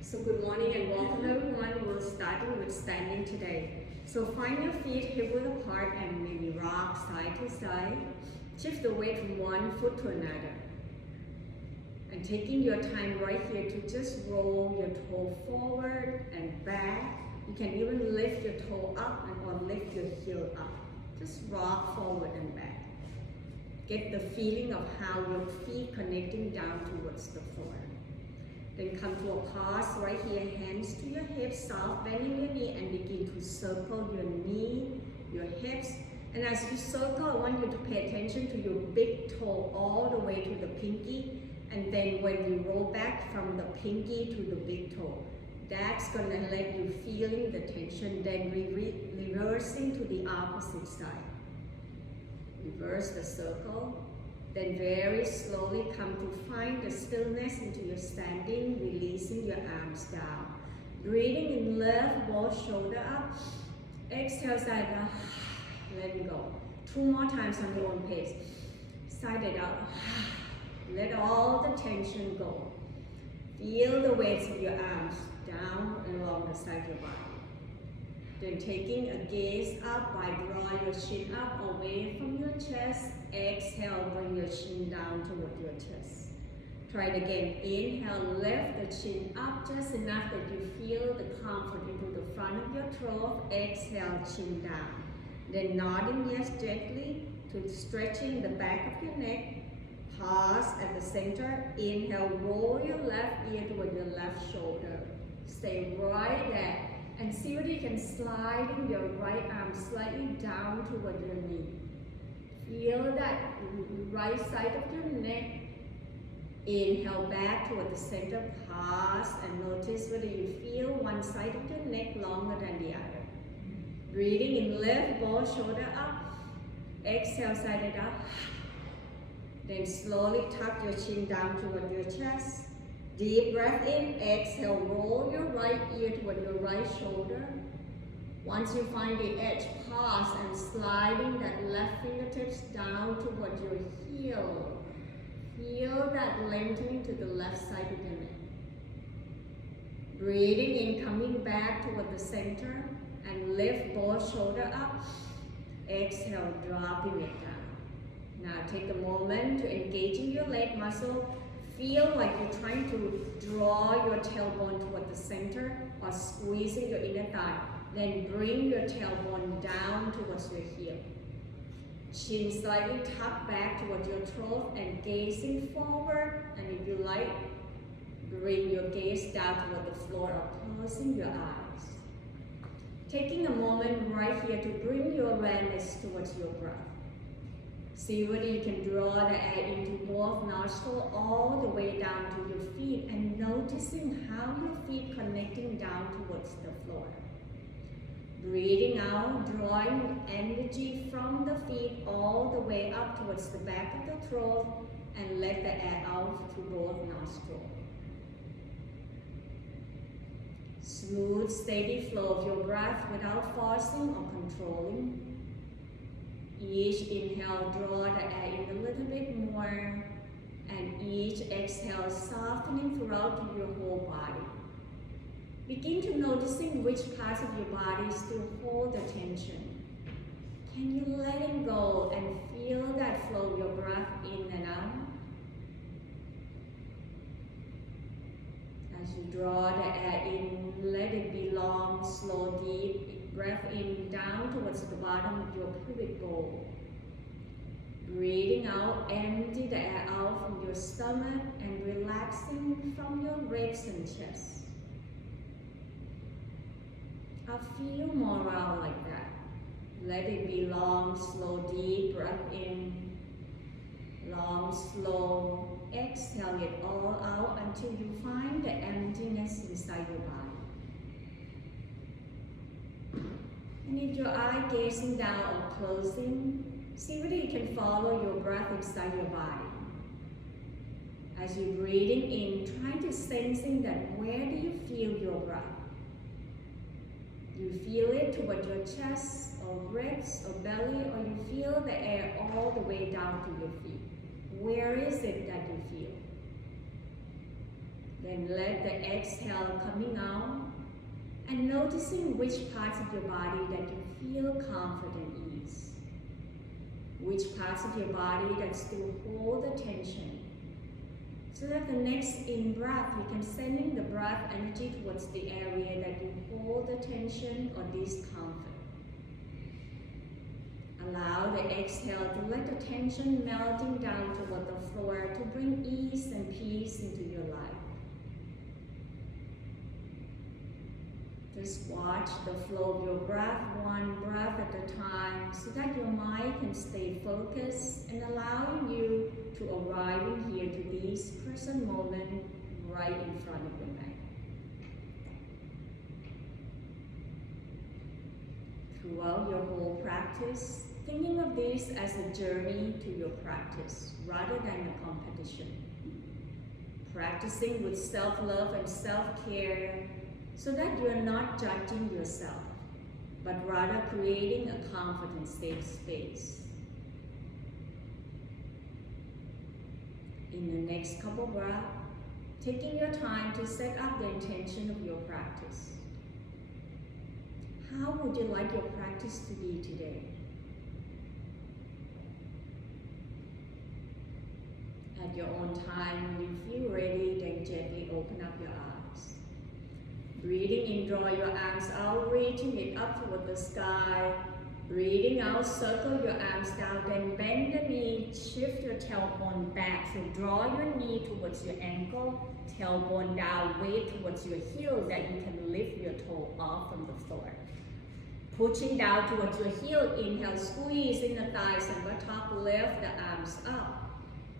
So good morning and welcome everyone. We're starting with standing today. So find your feet hip width apart and maybe rock side to side. Shift the weight from one foot to another. And taking your time right here to just roll your toe forward and back. You can even lift your toe up or lift your heel up. Just rock forward and back. Get the feeling of how your feet connecting down towards the floor. Then come to a pause right here, hands to your hips, soft bending your knee and begin to circle your knee, your hips. And as you circle, I want you to pay attention to your big toe all the way to the pinky. And then when you roll back from the pinky to the big toe, that's gonna let you feeling the tension, then reversing to the opposite side. Reverse the circle. Then very slowly come to find the stillness into your standing, releasing your arms down. Breathing in, lift both shoulder up. Exhale, side up. Let it go. 2 more times on your own pace. Side it out. Let all the tension go. Feel the weights of your arms down and along the side of your body. Then taking a gaze up by drawing your chin up away from your chest. Exhale, bring your chin down toward your chest. Try it again. Inhale, lift the chin up just enough that you feel the comfort into the front of your throat. Exhale, chin down. Then nodding yes gently to stretching the back of your neck. Pause at the center. Inhale, roll your left ear toward your left shoulder. Stay right there. And see whether you can slide in your right arm slightly down toward your knee. Feel that right side of your neck. Inhale back toward the center. Pause and notice whether you feel one side of your neck longer than the other. Breathing in, lift both shoulder up. Exhale, side it up. Then slowly tuck your chin down toward your chest. Deep breath in, exhale, roll your right ear toward your right shoulder. Once you find the edge, pause and sliding that left fingertips down toward your heel. Feel that lengthening to the left side of your neck. Breathing in, coming back toward the center and lift both shoulder up. Exhale, dropping it down. Now take a moment to engage in your leg muscle. Feel like you're trying to draw your tailbone toward the center or squeezing your inner thigh. Then bring your tailbone down towards your heel. Chin slightly tucked back towards your throat and gazing forward. And if you like, bring your gaze down toward the floor or closing your eyes. Taking a moment right here to bring your awareness towards your breath. See whether you can draw the air into both nostrils all the way down to your feet and noticing how your feet connecting down towards the floor. Breathing out, drawing energy from the feet all the way up towards the back of the throat and let the air out through both nostrils. Smooth, steady flow of your breath without forcing or controlling. Each inhale, draw the air in a little bit more, and each exhale, softening throughout your whole body. Begin to noticing which parts of your body still hold the tension. Can you let it go and feel that flow of your breath in and out? As you draw the air in, let it be long, slow, deep. Breath in down towards the bottom of your pubic bowl. Breathing out, empty the air out from your stomach and relaxing from your ribs and chest. A few more rounds like that. Let it be long, slow, deep breath in. Long, slow. Exhale it all out until you find the emptiness inside your body. And if your eye gazing down or closing, see whether you can follow your breath inside your body. As you're breathing in, try to sensing that where do you feel your breath? Do you feel it toward your chest or ribs or belly, or you feel the air all the way down to your feet? Where is it that you feel? Then let the exhale coming out and noticing which parts of your body that you feel comfort and ease. Which parts of your body that still hold the tension. So that the next in-breath, you can send in the breath energy towards the area that you hold the tension or discomfort. Allow the exhale to let the tension melting down toward the floor to bring ease and peace into your life. Just watch the flow of your breath, one breath at a time, so that your mind can stay focused and allowing you to arrive in here to this present moment right in front of your neck. Throughout your whole practice, thinking of this as a journey to your practice rather than a competition. Practicing with self-love and self-care so that you are not judging yourself, but rather creating a confident, safe space. In the next couple breaths, taking your time to set up the intention of your practice. How would you like your practice to be today? At your own time, when you feel ready, then gently open up your eyes. Breathing in, draw your arms out, reaching it up toward the sky. Breathing out, circle your arms down, then bend the knee, shift your tailbone back. So draw your knee towards your ankle, tailbone down, weight towards your heel that you can lift your toe off from the floor. Pushing down towards your heel, inhale, squeeze in the thighs and buttock, lift the arms up.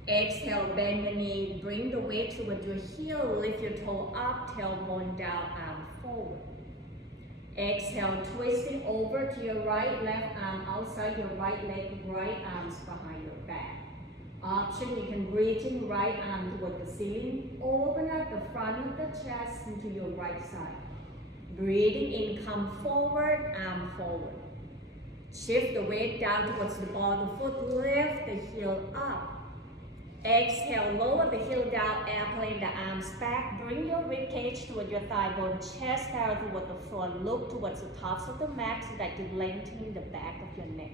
Exhale, bend the knee, bring the weight toward your heel, lift your toe up, tailbone down, arm forward. Exhale, twisting over to your right, left arm outside your right leg, right arms behind your back. Option, you can reach in right arm toward the ceiling, open up the front of the chest into your right side. Breathing in, come forward, arm forward. Shift the weight down towards the ball of the foot, lift the heel up. Exhale, lower the heel down, airplane the arms back. Bring your rib cage toward your thigh bone, chest down toward the floor. Look towards the tops of the mat so that you lengthen the back of your neck.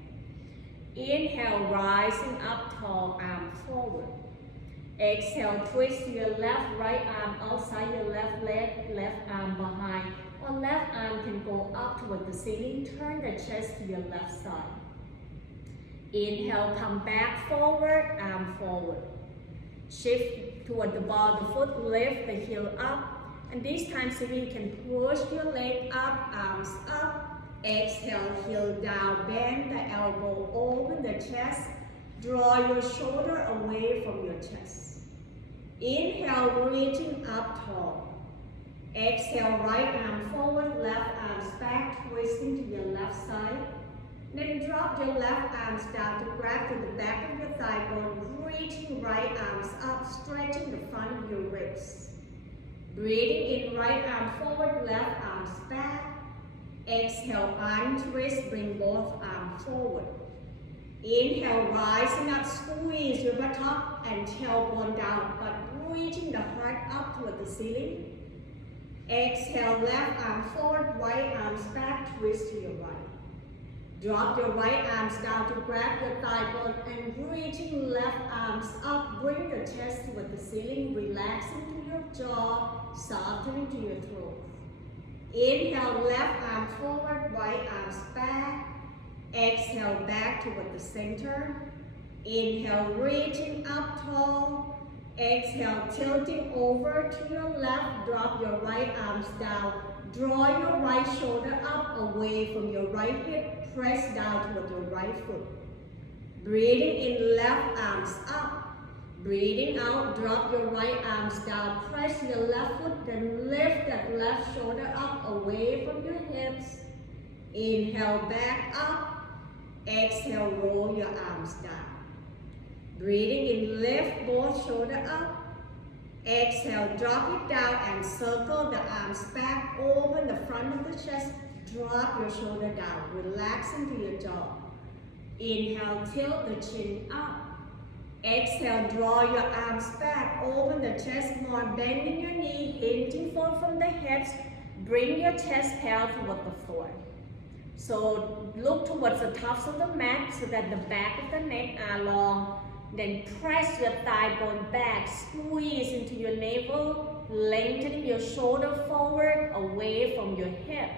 Inhale, rising up tall, arm forward. Exhale, twist to your left, right arm outside your left leg, left arm behind. Or left arm can go up toward the ceiling. Turn the chest to your left side. Inhale, come back forward, arm forward. Shift toward the ball of the foot, lift the heel up. And this time, so you can push your leg up, arms up. Exhale, heel down, bend the elbow, open the chest. Draw your shoulder away from your chest. Inhale, reaching up tall. Exhale, right arm forward, left arms back, twisting to your left side. Then drop your left arms down to grab to the back of your thigh bone, reaching right arms up, stretching the front of your ribs. Breathing in, right arm forward, left arms back. Exhale, untwist, bring both arms forward. Inhale, rising up, squeeze your buttock and tailbone down, but reaching the heart up toward the ceiling. Exhale, left arm forward, right arms back, twist to your right. Drop your right arms down to grab your thigh bone and reaching left arms up. Bring the chest toward the ceiling, relaxing to your jaw, softening to your throat. Inhale, left arm forward, right arms back. Exhale, back toward the center. Inhale, reaching up tall. Exhale, tilting over to your left. Drop your right arms down. Draw your right shoulder up away from your right hip. Press down toward your right foot. Breathing in, left arms up. Breathing out, drop your right arms down. Press your left foot, then lift that left shoulder up away from your hips. Inhale, back up. Exhale, roll your arms down. Breathing in, lift both shoulders up. Exhale, drop it down and circle the arms back. Open the front of the chest. Drop your shoulder down. Relax into your jaw. Inhale, tilt the chin up. Exhale, draw your arms back, open the chest more, bending your knee, hinging forward from the hips. Bring your chest parallel toward the floor. So look towards the tops of the mat so that the back of the neck are long. Then press your thigh bone back, squeeze into your navel, lengthening your shoulder forward, away from your hip.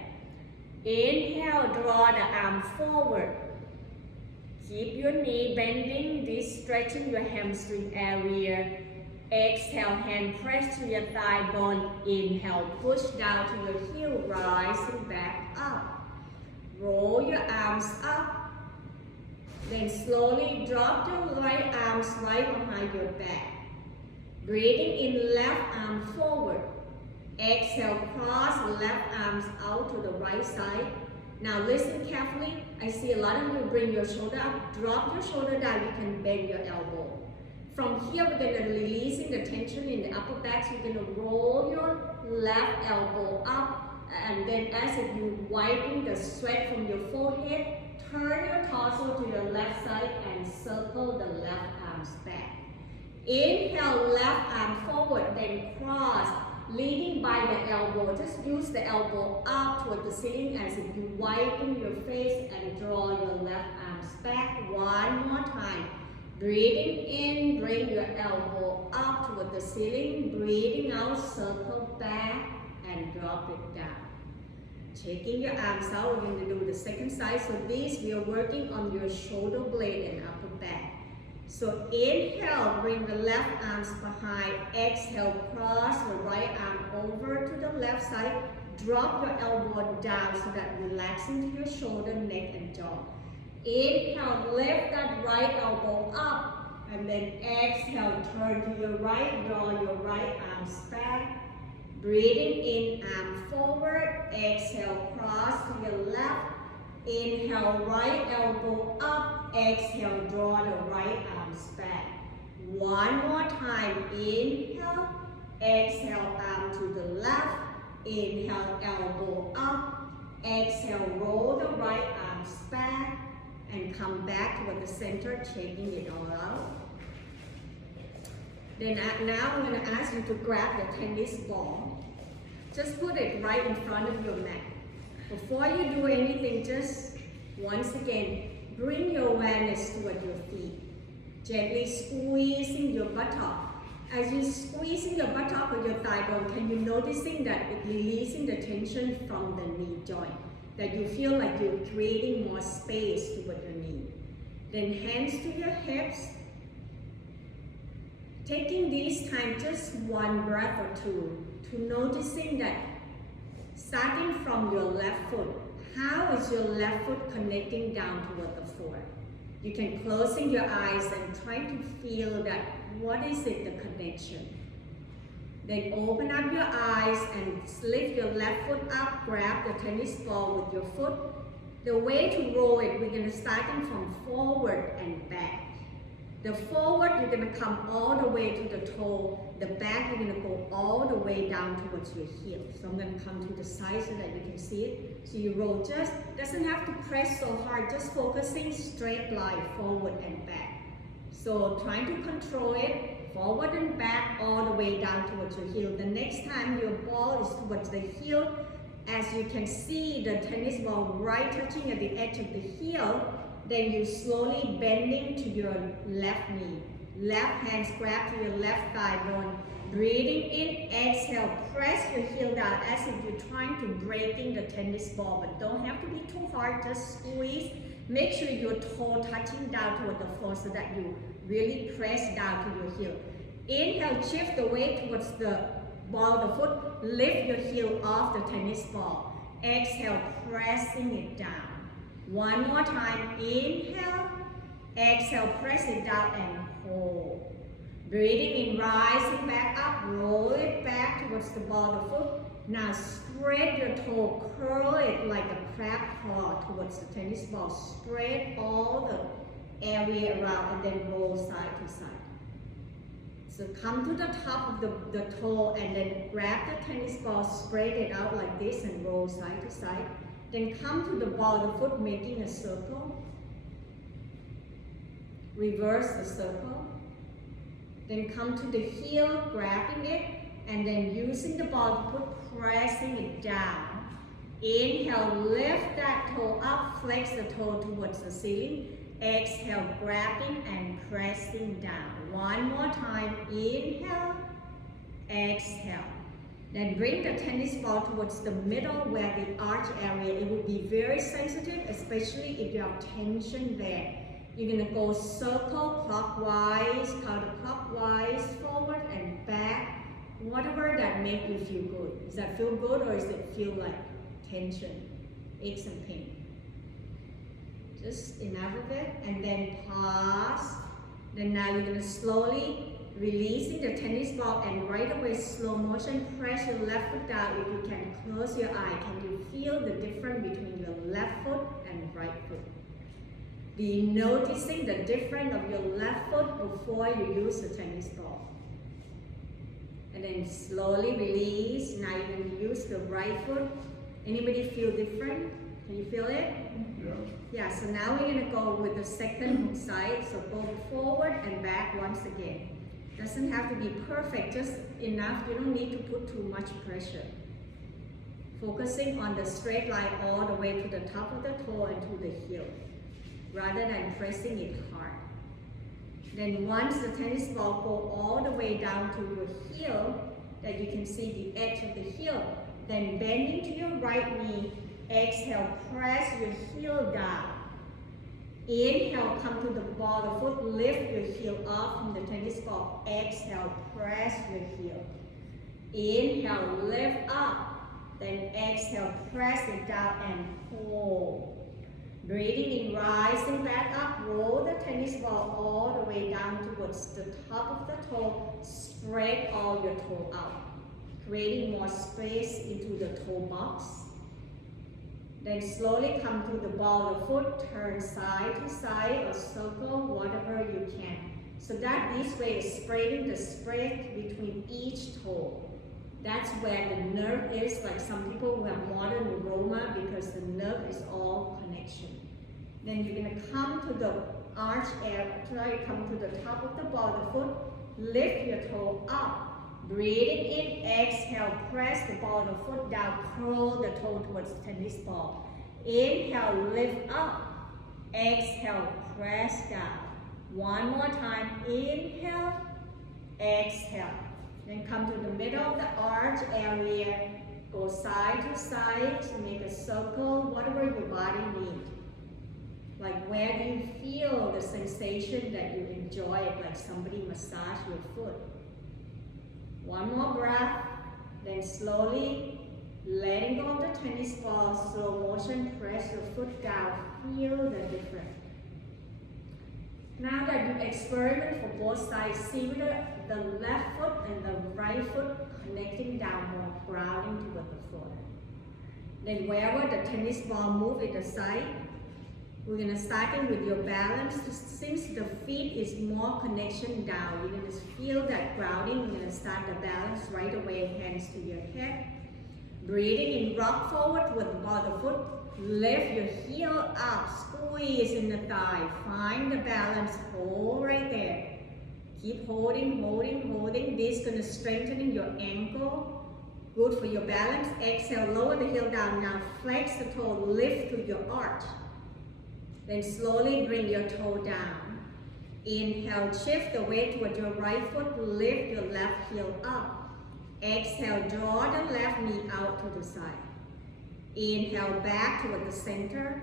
Inhale, draw the arm forward. Keep your knee bending, this stretching your hamstring area. Exhale, hand press to your thigh bone. Inhale, push down to your heel, rising back up. Roll your arms up. Then slowly drop your right arms right behind your back. Breathing in, left arm forward. Exhale, cross left arms out to the right side. Now listen carefully. I see a lot of you bring your shoulder up. Drop your shoulder down. You can bend your elbow. From here, we're going to releasing the tension in the upper back. So you're going to roll your left elbow up. And then as if you're wiping the sweat from your forehead, turn your torso to your left side and circle the left arms back. Inhale, left arm forward, then cross, leading by the elbow. Just use the elbow up toward the ceiling as if you're wiping your face and draw your left arms back. One more time. Breathing in, bring your elbow up toward the ceiling. Breathing out, circle back and drop it down. Taking your arms out, we're going to do the second side. So this, we are working on your shoulder blade and upper back. So inhale, bring the left arms behind. Exhale, cross the right arm over to the left side. Drop your elbow down so that relaxing to your shoulder, neck, and jaw. Inhale, lift that right elbow up. And then exhale, turn to your right, draw your right arms back. Breathing in, arm forward. Exhale, cross to your left. Inhale, right elbow up. Exhale, draw the right arms back. One more time. Inhale. Exhale, arm to the left. Inhale, elbow up. Exhale, roll the right arms back. And come back toward the center, shaking it all out. Then now I'm going to ask you to grab the tennis ball. Just put it right in front of your mat. Before you do anything, just once again, bring your awareness toward your feet. Gently squeezing your buttock. As you're squeezing your buttock or your thigh bone, can you noticing that it's releasing the tension from the knee joint? That you feel like you're creating more space toward your knee. Then hands to your hips. Taking this time, just one breath or two, to noticing that starting from your left foot, how is your left foot connecting down toward the floor? You can closing your eyes and try to feel that, what is it, the connection? Then open up your eyes and lift your left foot up, grab the tennis ball with your foot. The way to roll it, we're going to starting from forward and back. The forward, you're going to come all the way to the toe. The back, you're going to go all the way down towards your heel. So I'm going to come to the side so that you can see it. So you roll, just doesn't have to press so hard, just focusing straight line, forward and back. So trying to control it, forward and back, all the way down towards your heel. The next time your ball is towards the heel, as you can see the tennis ball right touching at the edge of the heel, then you slowly bending to your left knee. Left hands grab to your left thigh bone. Breathing in, exhale, press your heel down as if you're trying to breaking the tennis ball, but don't have to be too hard, just squeeze. Make sure your toe touching down toward the floor so that you really press down to your heel. Inhale, shift the weight towards the ball of the foot. Lift your heel off the tennis ball. Exhale, pressing it down. One more time. Inhale. Exhale, press it down and hold. Breathing in, rising back up. Roll it back towards the ball of the foot. Now spread your toe. Curl it like a crab claw towards the tennis ball. Spread all the area around and then roll side to side. So come to the top of the toe and then grab the tennis ball, spread it out like this and roll side to side. Then come to the ball of the foot, making a circle. Reverse the circle. Then come to the heel, grabbing it, and then using the ball to put, pressing it down. Inhale, lift that toe up, flex the toe towards the ceiling. Exhale, grabbing and pressing down. One more time, inhale, exhale. Then bring the tennis ball towards the middle where the arch area, it will be very sensitive, especially if you have tension there. You're gonna go circle clockwise, counterclockwise, forward and back, whatever that makes you feel good. Does that feel good or does it feel like tension, aches and pain? Just enough of it, and then pause. Then now you're gonna slowly releasing the tennis ball and right away slow motion press your left foot down. If you can close your eye, can you feel the difference between your left foot and right foot? Be noticing the difference of your left foot before you use the tennis ball. And then slowly release. Now you're going to use the right foot. Anybody feel different? Can you feel it? Yeah. Yeah, so now we're going to go with the second side. So go forward and back once again. Doesn't have to be perfect, just enough. You don't need to put too much pressure. Focusing on the straight line all the way to the top of the toe and to the heel, rather than pressing it hard. Then once the tennis ball go all the way down to your heel, that you can see the edge of the heel, then bending to your right knee, exhale, press your heel down. Inhale, come to the ball of the foot, lift your heel off from the tennis ball. Exhale, press your heel. Inhale, lift up. Then exhale, press it down and hold. Breathing in, rising back up, roll the tennis ball all the way down towards the top of the toe. Spread all your toe out, creating more space into the toe box. Then slowly come to the ball of the foot, turn side to side or circle, whatever you can. So that this way is spreading the spread between each toe. That's where the nerve is, like some people who have modern neuroma, because the nerve is all connection. Then you're going to come to the arch area, try to come to the top of the ball of the foot, lift your toe up. Breathing in, exhale, press the ball of the foot down, curl the toe towards the tennis ball. Inhale, lift up. Exhale, press down. One more time, inhale, exhale. Then come to the middle of the arch area, go side to side, make a circle, whatever your body needs. Like where do you feel the sensation that you enjoy it, like somebody massage your foot. One more breath, then slowly letting go of the tennis ball, slow motion, press your foot down, feel the difference. Now that you experiment for both sides, see the left foot and the right foot connecting down more, grounding toward the floor. Then wherever the tennis ball moves at the side, we're going to start in with your balance. Since the feet is more connection down, you're going to feel that grounding. You're going to start the balance right away, hands to your head. Breathing in, rock forward with the ball of the foot. Lift your heel up, squeeze in the thigh. Find the balance, hold right there. Keep holding, holding, holding. This is going to strengthen your ankle. Good for your balance. Exhale, lower the heel down. Now flex the toe, lift to your arch. Then slowly bring your toe down. Inhale, shift the weight toward your right foot, lift your left heel up. Exhale, draw the left knee out to the side. Inhale, back toward the center.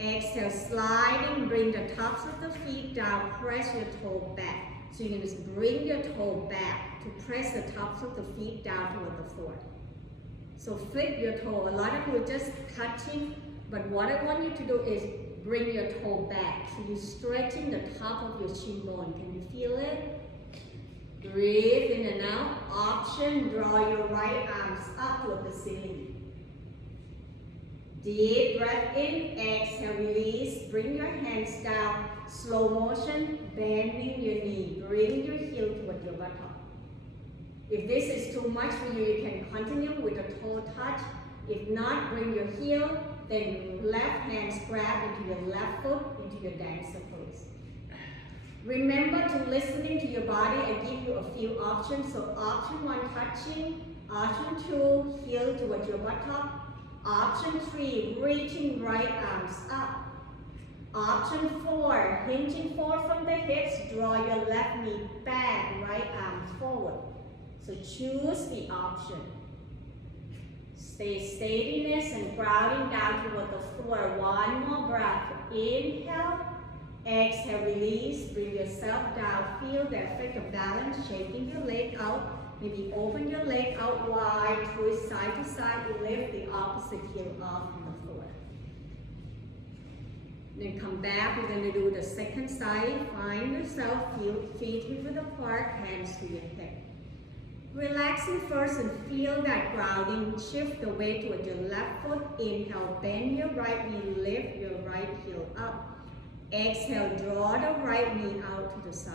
Exhale, sliding, bring the tops of the feet down, press your toe back. So you're going to bring your toe back to press the tops of the feet down toward the floor. So flip your toe. A lot of you are just touching, but what I want you to do is bring your toe back. So you're stretching the top of your shin bone. Can you feel it? Breathe in and out. Option, draw your right arms up toward the ceiling. Deep breath in, exhale, release. Bring your hands down. Slow motion, bending your knee. Bring your heel toward your buttock. If this is too much for you, you can continue with the toe touch. If not, bring your heel, then left hand grab into your left foot, into your dancer pose. Remember to listening to your body. I give you a few options. So option 1, touching. Option 2, heel towards your buttock. Option 3, reaching right arms up. Option 4, hinging forward from the hips. Draw your left knee back, right arm forward. So choose the option. Stay steadiness and grounding down toward the floor. One more breath. Inhale. Exhale, release. Bring yourself down. Feel the effect of balance. Shaking your leg out. Maybe open your leg out wide. Twist side to side. Lift the opposite heel off from the floor. Then come back. We're going to do the second side. Find yourself. Feel feet hip apart. Hands to your hip. Relaxing first and feel that grounding. Shift the weight towards your left foot. Inhale, bend your right knee, lift your right heel up. Exhale, draw the right knee out to the side.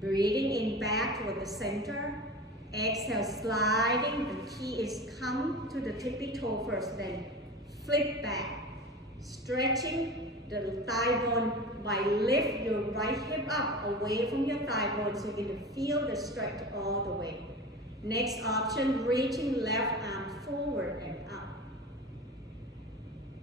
Breathing in back toward the center. Exhale, sliding. The key is come to the tippy toe first, then flip back. Stretching the thigh bone by lift your right hip up away from your thigh bone so you can feel the stretch all the way. Next option, reaching left arm forward and up.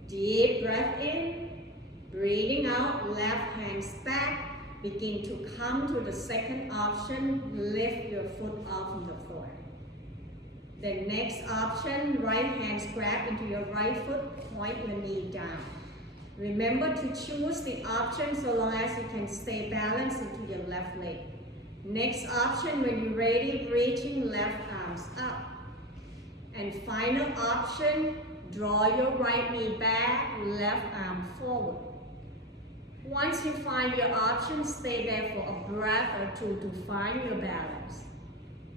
Deep breath in, breathing out, left hands back. Begin to come to the second option, lift your foot off the floor. The next option, right hands grab into your right foot, point your knee down. Remember to choose the option so long as you can stay balanced into your left leg. Next option, when you're ready, reaching left arms up. And final option, draw your right knee back, left arm forward. Once you find your option, stay there for a breath or two to find your balance.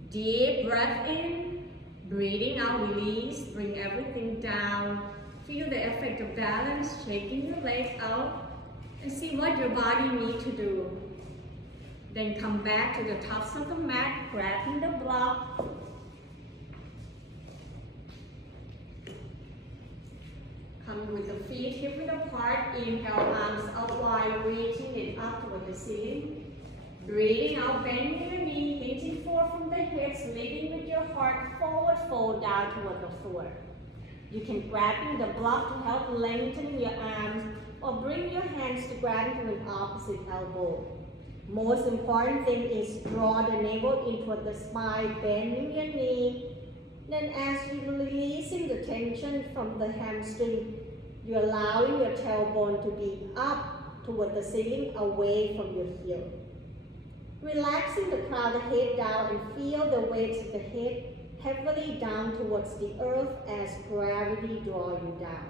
Deep breath in, breathing out, release, bring everything down. Feel the effect of balance, shaking your legs out, and see what your body needs to do. Then come back to the tops of the mat, grabbing the block. Come with the feet hip width apart. Inhale, arms out wide, reaching it up toward the ceiling. Breathing out, bending your knee, hinging forward from the hips, leading with your heart, forward fold down toward the floor. You can grab the block to help lengthen your arms or bring your hands to grab into an opposite elbow. Most important thing is draw the navel in toward the spine, bending your knee. Then as you're releasing the tension from the hamstring, you're allowing your tailbone to be up toward the ceiling, away from your heel. Relaxing the crown of the head down and feel the weight of the head heavily down towards the earth as gravity draws you down.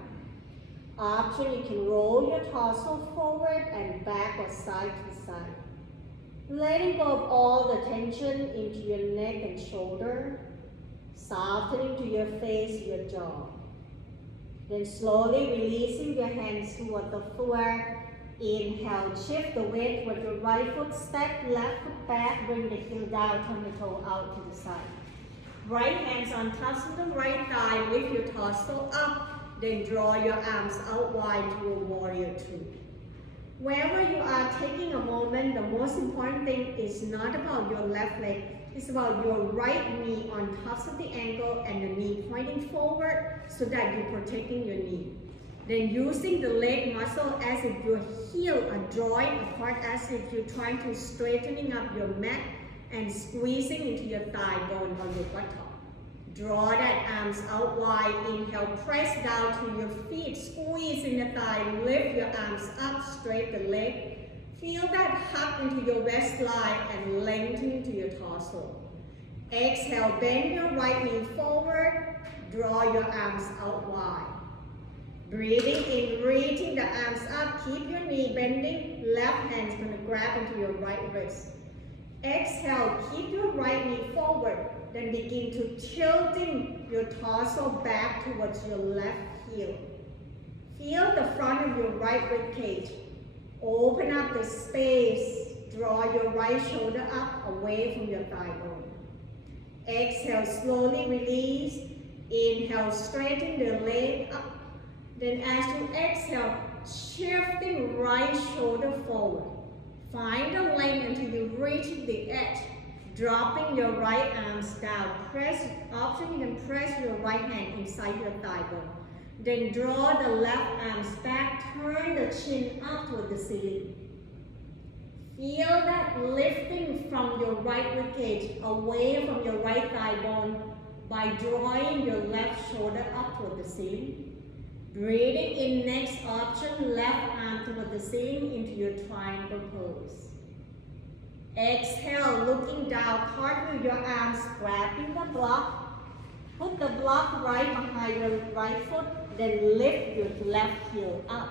Option, you can roll your torso forward and back or side to side. Letting go of all the tension into your neck and shoulder, softening to your face, your jaw. Then slowly releasing your hands toward the floor. Inhale, shift the weight toward your right foot, step left foot back, bring the heel down, turn the toe out to the side. Right hands on tops of the right thigh, lift your torso up, then draw your arms out wide to a warrior two. Wherever you are taking a moment, the most important thing is not about your left leg, it's about your right knee on tops of the ankle and the knee pointing forward so that you're protecting your knee. Then using the leg muscle as if your heel are drawing apart, as if you're trying to straightening up your mat and squeezing into your thigh bone or your buttock. Draw that arms out wide. Inhale, press down to your feet, squeeze in the thigh, lift your arms up, straight the leg. Feel that hug into your waistline and lengthen into your torso. Exhale, bend your right knee forward, draw your arms out wide. Breathing in, reaching the arms up, keep your knee bending, left hand's gonna grab into your right wrist. Exhale, keep your right knee forward, then begin to tilting your torso back towards your left heel. Feel the front of your right rib cage. Open up the space, draw your right shoulder up away from your thigh bone. Exhale, slowly release. Inhale, straighten the leg up. Then as you exhale, shifting right shoulder forward. Find the length until you reach the edge. Dropping your right arms down. Press, option you can press your right hand inside your thigh bone. Then draw the left arms back, turn the chin up toward the ceiling. Feel that lifting from your right ribcage away from your right thigh bone by drawing your left shoulder up toward the ceiling. Breathing in next option, left arm toward the ceiling into your triangle pose. Exhale, looking down, cartwheel your arms, grabbing the block. Put the block right behind your right foot, then lift your left heel up.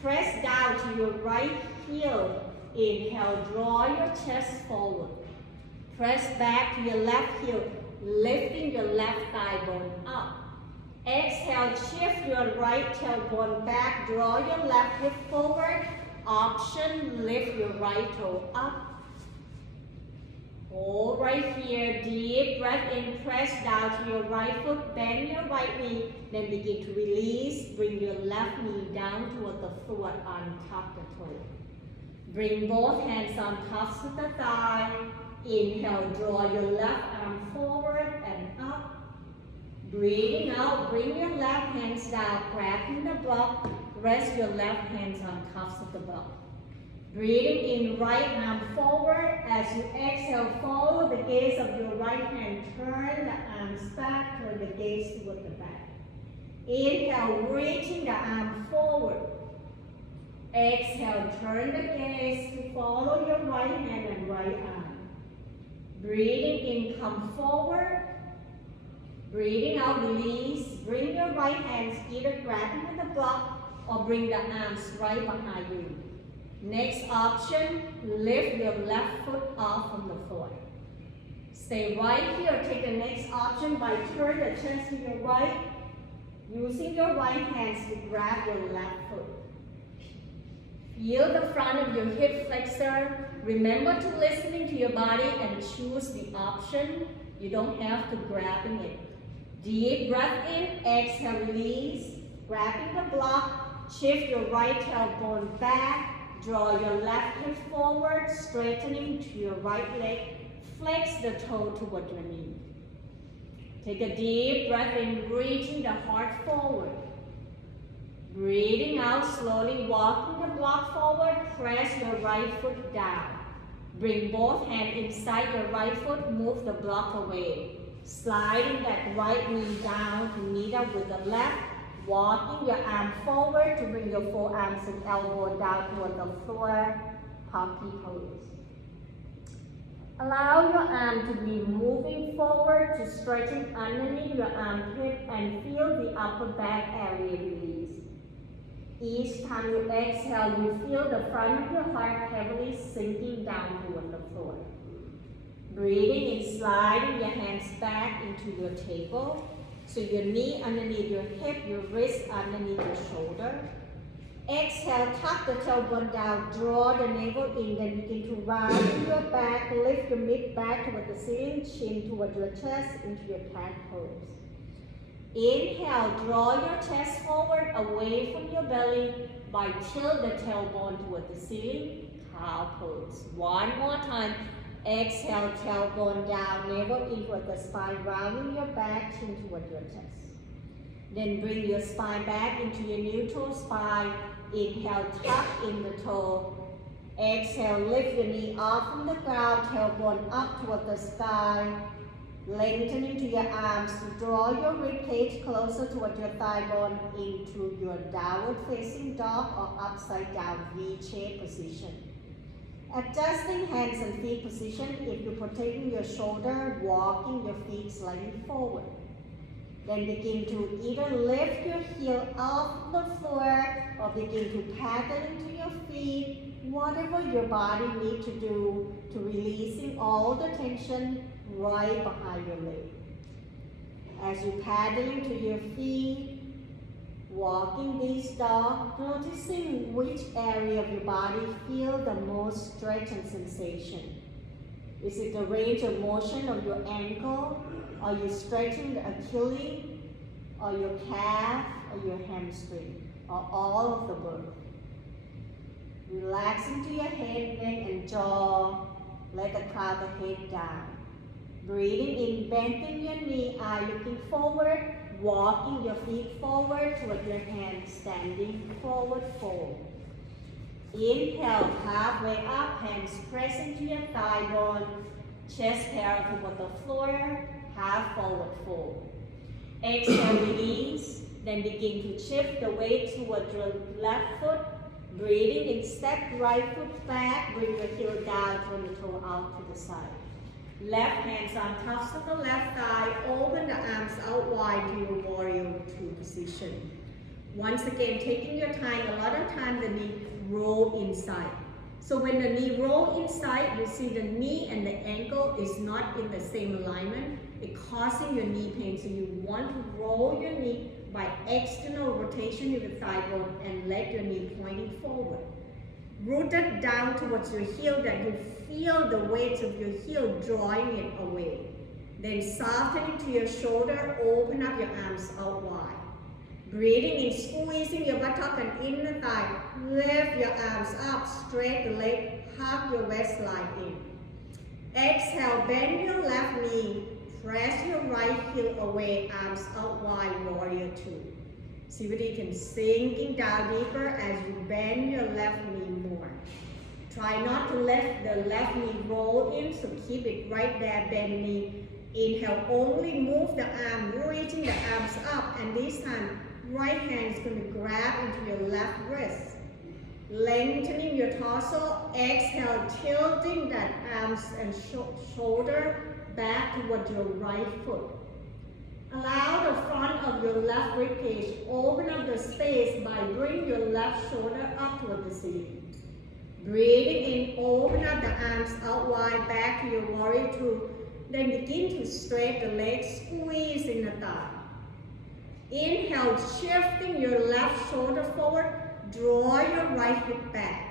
Press down to your right heel. Inhale, draw your chest forward. Press back to your left heel, lifting your left thigh bone up. Exhale, shift your right tailbone back, draw your left hip forward. Option, lift your right toe up. Hold right here, deep breath in, press down to your right foot, bend your right knee, then begin to release. Bring your left knee down toward the floor on top of the toe. Bring both hands on tops of the thigh. Inhale, draw your left arm forward and up. Breathing out, bring your left hands down, grabbing the block. Rest your left hands on tops of the block. Breathing in, right arm forward. As you exhale, follow the gaze of your right hand. Turn the arms back, turn the gaze toward the back. Inhale, reaching the arm forward. Exhale, turn the gaze to follow your right hand and right arm. Breathing in, come forward. Breathing out, release. Bring your right hands either grabbing with the block or bring the arms right behind you. Next option, lift your left foot off from the floor. Stay right here. Take the next option by turn the chest to your right, using your right hands to grab your left foot. Feel the front of your hip flexor. Remember to listening to your body and choose the option. You don't have to grabbing it. Deep breath in, exhale, release. Grabbing the block, shift your right tailbone back. Draw your left hip forward, straightening to your right leg. Flex the toe toward your knee. Take a deep breath in, reaching the heart forward. Breathing out, slowly walking the block forward. Press your right foot down. Bring both hands inside your right foot, move the block away. Sliding that right knee down to meet up with the left. Walking your arm forward to bring your forearms and elbow down toward the floor, puppy pose. Allow your arm to be moving forward to stretching underneath your armpit and feel the upper back area release. Each time you exhale, you feel the front of your heart heavily sinking down toward the floor. Breathing in, sliding your hands back into your table. So your knee underneath your hip, your wrist underneath your shoulder. Exhale, tuck the tailbone down, draw the navel in, then begin to round your back, lift your mid back toward the ceiling, chin toward your chest into your cat pose. Inhale, draw your chest forward away from your belly by tilt the tailbone toward the ceiling, cow pose. One more time. Exhale, tailbone down, navel in toward the spine, rounding your back, chin toward your chest. Then bring your spine back into your neutral spine. Inhale, tuck in the toe. Exhale, lift your knee off from the ground, tailbone up toward the sky. Lengthen into your arms to draw your ribcage closer toward your thigh bone into your downward facing dog or upside down V-shaped position. Adjusting hands and feet position if you're protecting your shoulder, walking your feet slightly forward. Then begin to either lift your heel off the floor or begin to paddle into your feet, whatever your body needs to do to releasing all the tension right behind your leg. As you paddle into your feet, walking this dog, noticing which area of your body feel the most stretch and sensation. Is it the range of motion of your ankle? Are you stretching the Achilles, or your calf, or your hamstring, or all of the above? Relax into your head, neck, and jaw. Let the crown the head down. Breathing in, bending your knee, eye looking forward, walking your feet forward toward your hands, standing forward fold. Inhale, halfway up, hands press into your thigh bone, chest parallel toward the floor, half forward fold. Exhale, release, then begin to shift the weight toward your left foot. Breathing in, step right foot back, bring your heel down, turn the toe out to the side. Left hands on tops of the left thigh, open the arms out wide to your warrior two position. Once again, taking your time, a lot of time the knee roll inside. So when the knee roll inside, you see the knee and the ankle is not in the same alignment. It's causing your knee pain. So you want to roll your knee by external rotation of the thigh bone and let your knee pointing forward. Rooted down towards your heel that you feel the weight of your heel drawing it away. Then soften into your shoulder, open up your arms out wide. Breathing in, squeezing your buttock and inner thigh. Lift your arms up, straight the leg, hug your waistline in. Exhale, bend your left knee, press your right heel away, arms out wide, warrior two. See whether you can sinking down deeper as you bend your left knee more. Try not to let the left knee roll in, so keep it right there, bend knee. Inhale, only move the arm, reaching the arms up, and this time, right hand is going to grab into your left wrist. Lengthening your torso, exhale, tilting that arms and shoulder back toward your right foot. Allow the front of your left ribcage, open up the space by bringing your left shoulder up toward the ceiling. Breathing in, open up the arms out wide back to your warrior two. Then begin to straight the legs, squeeze in the thigh. Inhale, shifting your left shoulder forward, draw your right hip back.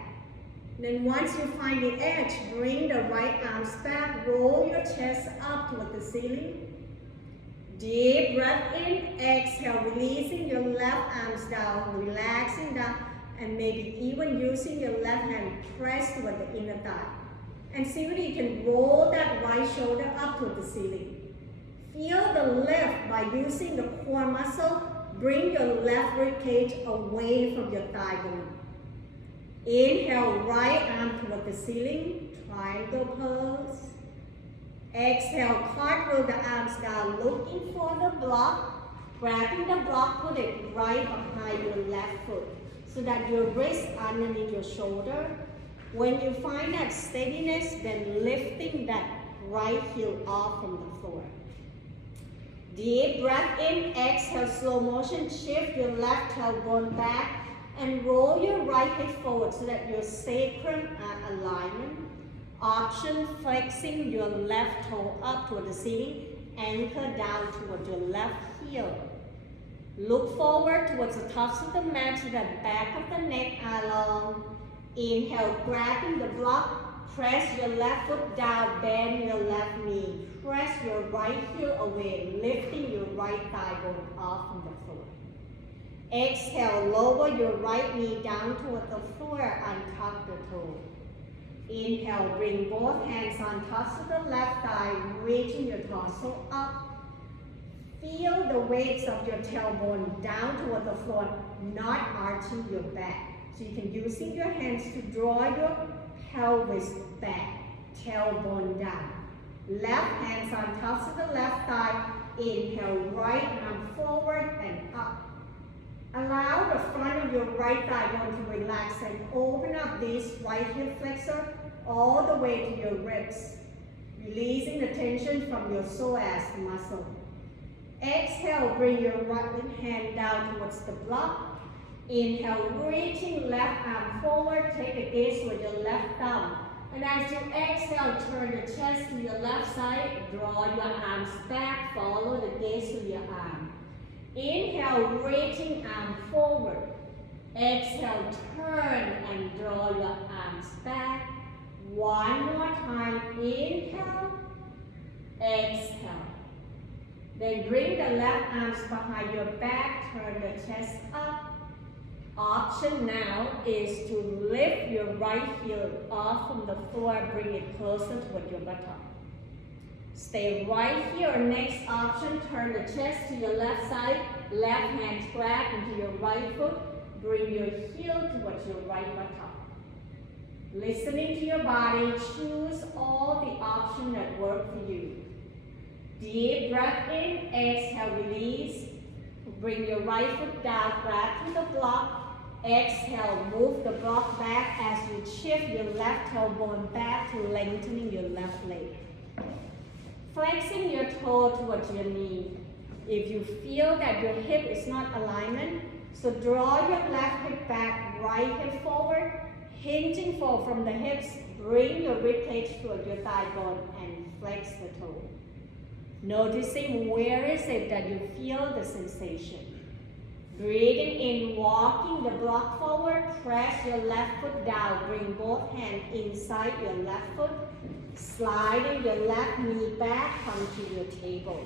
Then once you find the edge, bring the right arms back, roll your chest up toward the ceiling. Deep breath in, exhale, releasing your left arms down, relaxing down, and maybe even using your left hand, press toward the inner thigh. And see whether you can roll that right shoulder up toward the ceiling. Feel the lift by using the core muscle. Bring your left ribcage away from your thigh bone. Inhale, right arm toward the ceiling, triangle pose. Exhale, cartwheel the arms down, looking for the block. Grabbing the block, put it right behind your left foot so that your wrist underneath your shoulder. When you find that steadiness, then lifting that right heel off from the floor. Deep breath in, exhale, slow motion, shift your left tailbone back and roll your right hip forward so that your sacrum are alignment. Option, flexing your left toe up toward the ceiling, anchor down toward your left heel. Look forward towards the tops of the mat so that back of the neck are long. Inhale, grabbing the block, press your left foot down, bend your left knee. Press your right heel away, lifting your right thigh bone off from the floor. Exhale, lower your right knee down toward the floor, untuck the toe. Inhale, bring both hands on tops of the left thigh, reaching your torso up. Feel the weights of your tailbone down toward the floor, not arching your back. So you can using your hands to draw your pelvis back, tailbone down. Left hands on tops of the left thigh. Inhale, right arm forward and up. Allow the front of your right thigh bone to relax and open up this right hip flexor all the way to your ribs, releasing the tension from your psoas muscle. Exhale, bring your right hand down towards the block. Inhale, reaching left arm forward, take a gaze with your left thumb. And as you exhale, turn the chest to your left side, draw your arms back, follow the gaze to your arm. Inhale, reaching arm forward. Exhale, turn and draw your arms back. One more time, inhale, exhale. Then bring the left arms behind your back, turn the chest up. Option now is to lift your right heel off from the floor, bring it closer toward your buttock. Stay right here. Next option, turn the chest to your left side, left hand grab into your right foot, bring your heel towards your right buttock. Listening to your body, choose all the options that work for you. Deep breath in, exhale, release. Bring your right foot down, grab to the block. Exhale, move the block back as you shift your left tailbone back to lengthening your left leg. Flexing your toe towards your knee. If you feel that your hip is not alignment, so draw your left hip back, right hip forward, hinging forward from the hips, bring your ribcage toward your thigh bone and flex the toe. Noticing where is it that you feel the sensation. Breathing in, walking the block forward, press your left foot down, bring both hands inside your left foot, sliding your left knee back, come to your table.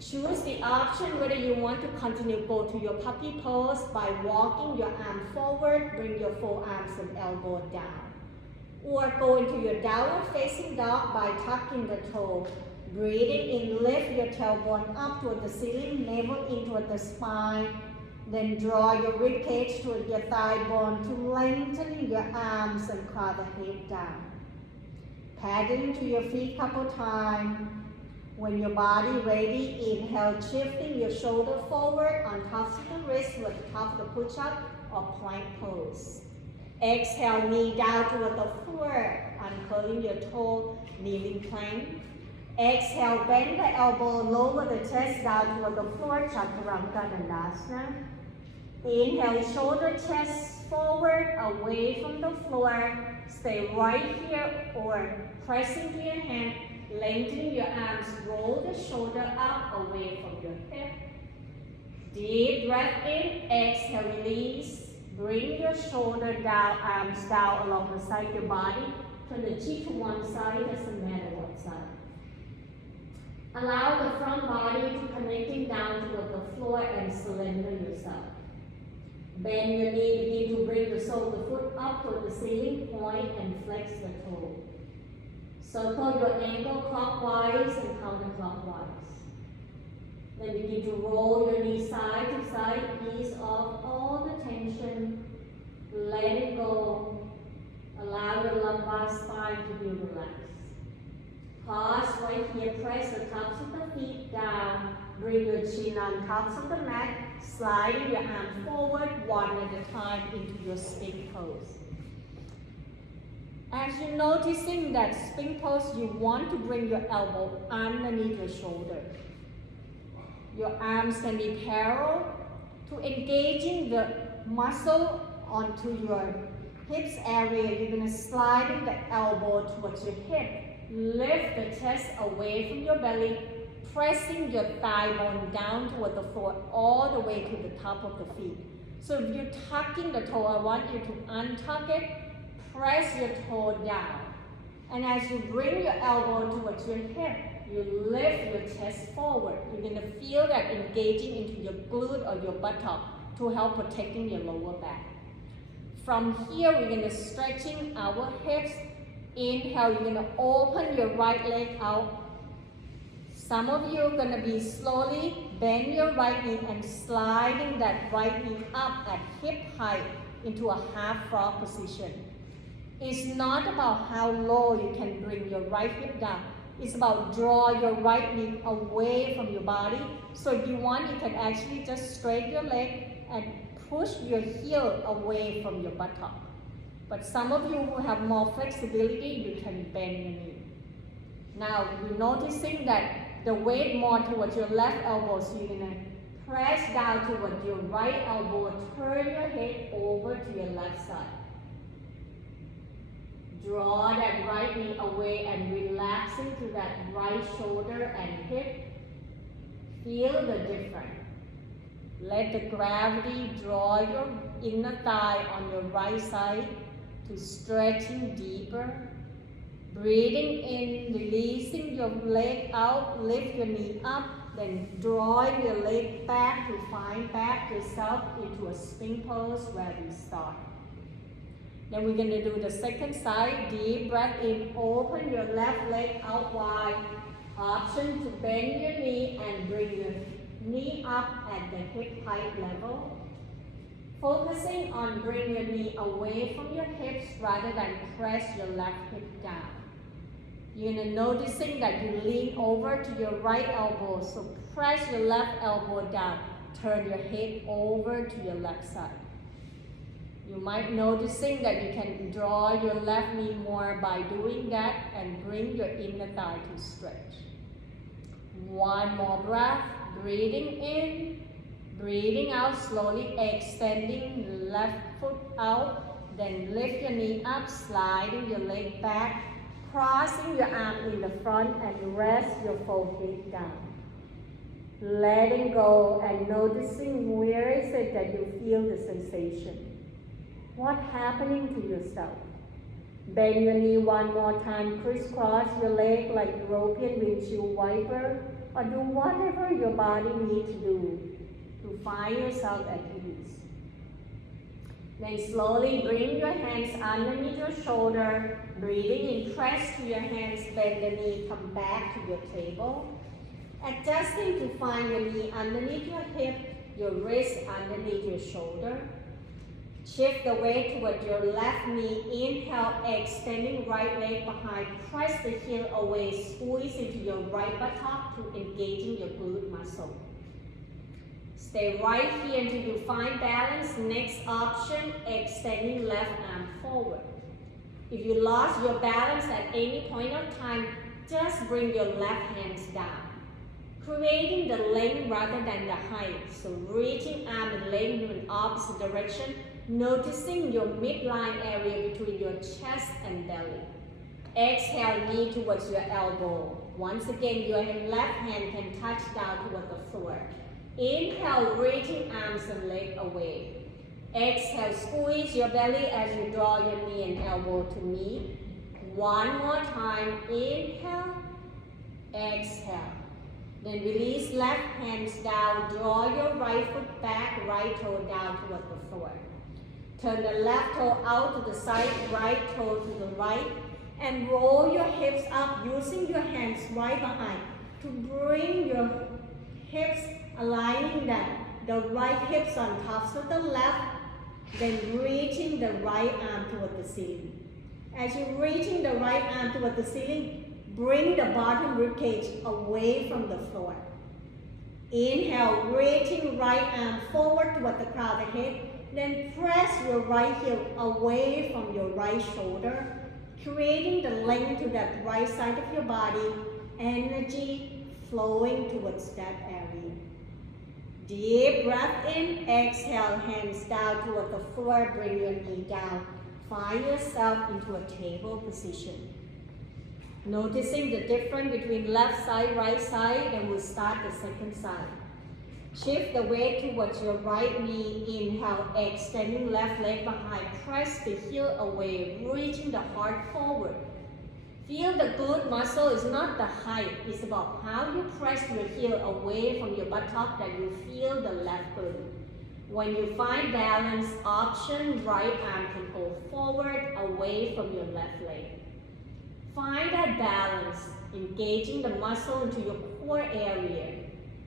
Choose the option whether you want to continue go to your puppy pose by walking your arm forward, bring your forearms and elbow down. Or go into your downward facing dog by tucking the toe. Breathing in, lift your tailbone up toward the ceiling, navel in toward the spine. Then draw your ribcage toward your thigh bone to lengthening your arms and claw the head down. Paddling to your feet a couple times. When your body ready, inhale, shifting your shoulder forward on top of the wrist toward the top of the push-up or plank pose. Exhale, knee down toward the floor, uncurling your toe, kneeling plank. Exhale, bend the elbow, lower the chest down toward the floor, Chaturanga Dandasana. Inhale, shoulder, chest forward, away from the floor. Stay right here or pressing to your hand, lengthening your arms, roll the shoulder up, away from your hip. Deep breath in, exhale, release. Bring your shoulder down, arms down along the side of your body. Turn the cheek to one side, doesn't matter what side. Allow the front body to connecting down toward the floor and surrender yourself. Bend your knee, begin to bring the sole of the foot up toward the ceiling point and flex the toe. Circle your ankle clockwise and counterclockwise. Then begin to roll your knee side to side, ease off all the tension, let it go. Allow your lumbar spine to be relaxed. Pause right here, press the tops of the feet down, bring your chin on tops of the mat, sliding your arm forward one at a time into your spin pose. As you're noticing that spin pose, you want to bring your elbow underneath your shoulder. Your arms can be parallel to engaging the muscle onto your hips area. You're going to slide the elbow towards your hip. Lift the chest away from your belly, pressing your thigh bone down toward the floor all the way to the top of the feet. So if you're tucking the toe, I want you to untuck it, press your toe down. And as you bring your elbow towards your hip, you lift your chest forward. You're going to feel that engaging into your glute or your buttock to help protecting your lower back. From here, we're going to stretching our hips. Inhale, you're going to open your right leg out. Some of you are going to be slowly bend your right knee and sliding that right knee up at hip height into a half frog position. It's not about how low you can bring your right hip down. It's about draw your right knee away from your body. So if you want, you can actually just straighten your leg and push your heel away from your buttock. But some of you who have more flexibility, you can bend your knee. Now, you're noticing that the weight more towards your left elbow, so you're going to press down towards your right elbow, turn your head over to your left side. Draw that right knee away and relaxing to that right shoulder and hip. Feel the difference. Let the gravity draw your inner thigh on your right side to stretching deeper. Breathing in, releasing your leg out, lift your knee up, Then draw your leg back to find back yourself into a spring pose where we start. Then we're going to do the second side. Deep breath in. Open your left leg out wide. Option to bend your knee and bring your knee up at the hip height level. Focusing on bring your knee away from your hips rather than press your left hip down. You're noticing that you lean over to your right elbow, so press your left elbow down. Turn your head over to your left side. You might noticing that you can draw your left knee more by doing that and bring your inner thigh to stretch. One more breath, breathing in, breathing out slowly, extending left foot out, then lift your knee up, sliding your leg back, crossing your arm in the front and rest your forehead down. Letting go and noticing where is it that you feel the sensation. What's happening to yourself? Bend your knee one more time, crisscross your leg like European windshield wiper, or do whatever your body needs to do to find yourself at ease. Then slowly bring your hands underneath your shoulder, breathing in, press to your hands, bend the knee, come back to your table. Adjusting to find your knee underneath your hip, your wrist underneath your shoulder. Shift the weight toward your left knee. Inhale, extending right leg behind. Press the heel away. Squeeze into your right buttock to engaging your glute muscle. Stay right here until you find balance. Next option, extending left arm forward. If you lost your balance at any point of time, just bring your left hands down, creating the length rather than the height. So reaching arm and leg in an opposite direction. Noticing your midline area between your chest and belly. Exhale, knee towards your elbow. Once again, your left hand can touch down toward the floor. Inhale, reaching arms and leg away. Exhale, squeeze your belly as you draw your knee and elbow to meet. One more time. Inhale, exhale. Then release left hands down. Draw your right foot back, right toe down toward the floor. Turn the left toe out to the side, right toe to the right, and roll your hips up using your hands right behind to bring your hips, aligning them. The right hips on top of the left, then reaching the right arm toward the ceiling. As you're reaching the right arm toward the ceiling, bring the bottom ribcage away from the floor. Inhale, reaching right arm forward toward the crown of the head. Then press your right heel away from your right shoulder, creating the length to that right side of your body, energy flowing towards that area. Deep breath in, exhale, hands down toward the floor, bring your knee down. Find yourself into a table position. Noticing the difference between left side, right side, and we'll start the second side. Shift the weight towards your right knee. Inhale, extending left leg behind. Press the heel away, reaching the heart forward. Feel the glute muscle is not the height. It's about how you press your heel away from your buttock that you feel the left glute. When you find balance, option right arm can go forward away from your left leg. Find that balance, engaging the muscle into your core area.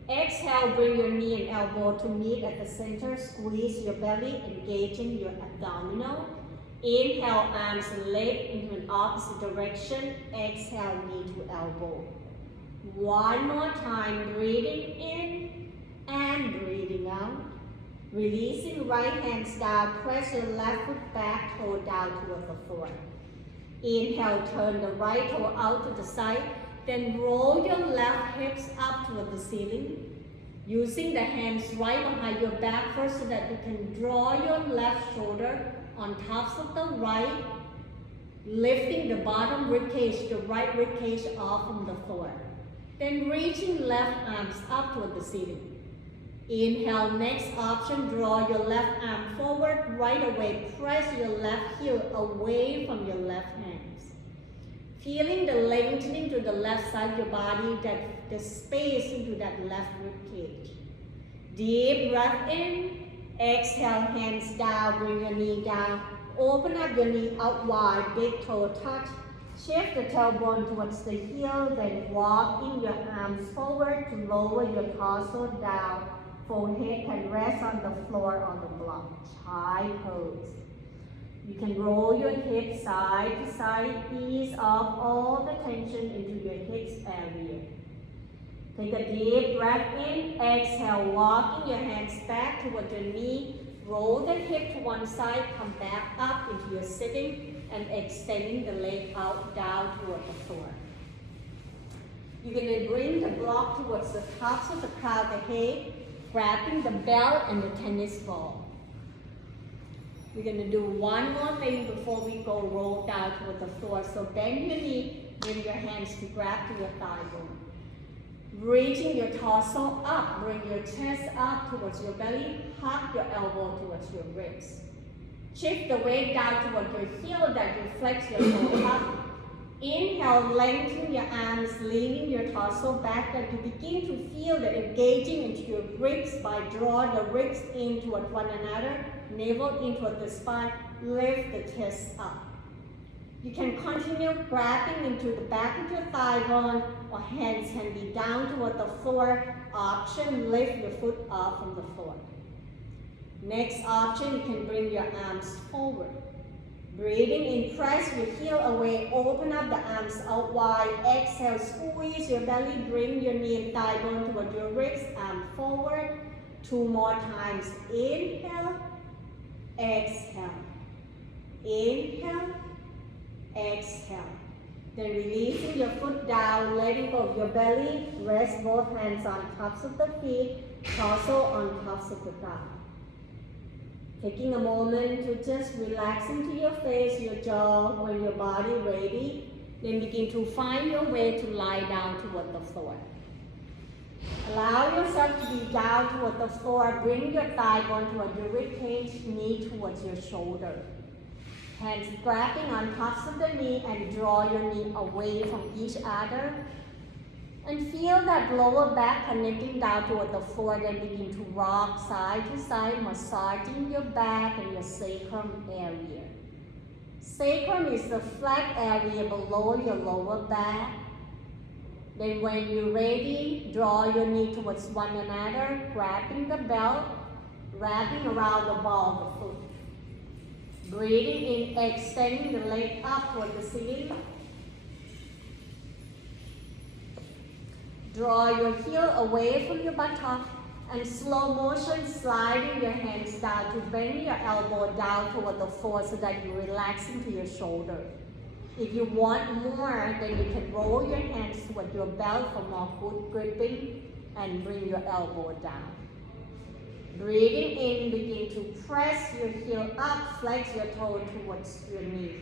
Exhale, bring your knee and elbow to meet at the center. Squeeze your belly, engaging your abdominal. Inhale, arms and leg into an opposite direction. Exhale, knee to elbow. One more time, breathing in and breathing out. Releasing right hands down, press your left foot back, toe down toward the floor. Inhale, turn the right toe out to the side. Then roll your left hips up toward the ceiling, using the hands right behind your back first so that you can draw your left shoulder on top of the right, lifting the bottom ribcage, the right ribcage off from the floor. Then reaching left arms up toward the ceiling. Inhale, next option, draw your left arm forward, right away, press your left heel away from your left hands. Feeling the lengthening to the left side of your body, that the space into that left rib cage. Deep breath in, exhale, hands down, bring your knee down. Open up your knee out wide, big toe touch. Shift the tailbone towards the heel, then walking your arms forward to lower your torso down. Forehead can rest on the floor on the block. Child pose. You can roll your hips side to side, ease off all the tension into your hips area. Take a deep breath in, exhale, walking your hands back toward your knee. Roll the hip to one side, come back up into your sitting and extending the leg out, down toward the floor. You're going to bring the block towards the tops of the crown of the head, grabbing the belt and the tennis ball. We're going to do one more thing before we go roll down toward the floor. So bend your knee, bring your hands to grab to your thigh bone. Reaching your torso up, bring your chest up towards your belly, hug your elbow towards your ribs. Shift the weight down toward your heel that you flex your toe up. Inhale, lengthen your arms, leaning your torso back, and you begin to feel the engaging into your ribs by drawing the ribs in toward one another, navel in toward the spine, lift the chest up. You can continue grabbing into the back of your thigh bone, or hands can be down toward the floor. Option, lift your foot up from the floor. Next option, you can bring your arms forward. Breathing in, press your heel away, open up the arms out wide. Exhale, squeeze your belly, bring your knee and thigh bone toward your ribs, arm forward. 2 more times. Inhale, exhale. Inhale, exhale. Then releasing your foot down, letting go of your belly. Rest both hands on tops of the feet, torso on tops of the thigh. Taking a moment to just relax into your face, your jaw, when your body ready. Then begin to find your way to lie down toward the floor. Allow yourself to be down toward the floor. Bring your thigh bone toward your rib cage, knee towards your shoulder. Hands grabbing on tops of the knee and draw your knee away from each other. And feel that lower back connecting down toward the floor. Then begin to rock side to side, massaging your back and your sacrum area. Sacrum is the flat area below your lower back. Then when you're ready, draw your knee towards one another, grabbing the belt, wrapping around the ball of the foot. Breathing in, extending the leg up toward the ceiling. Draw your heel away from your buttock and slow motion sliding your hands down to bend your elbow down toward the floor so that you relax into your shoulder. If you want more, then you can roll your hands toward your belt for more good gripping and bring your elbow down. Breathing in, begin to press your heel up, flex your toe towards your knee.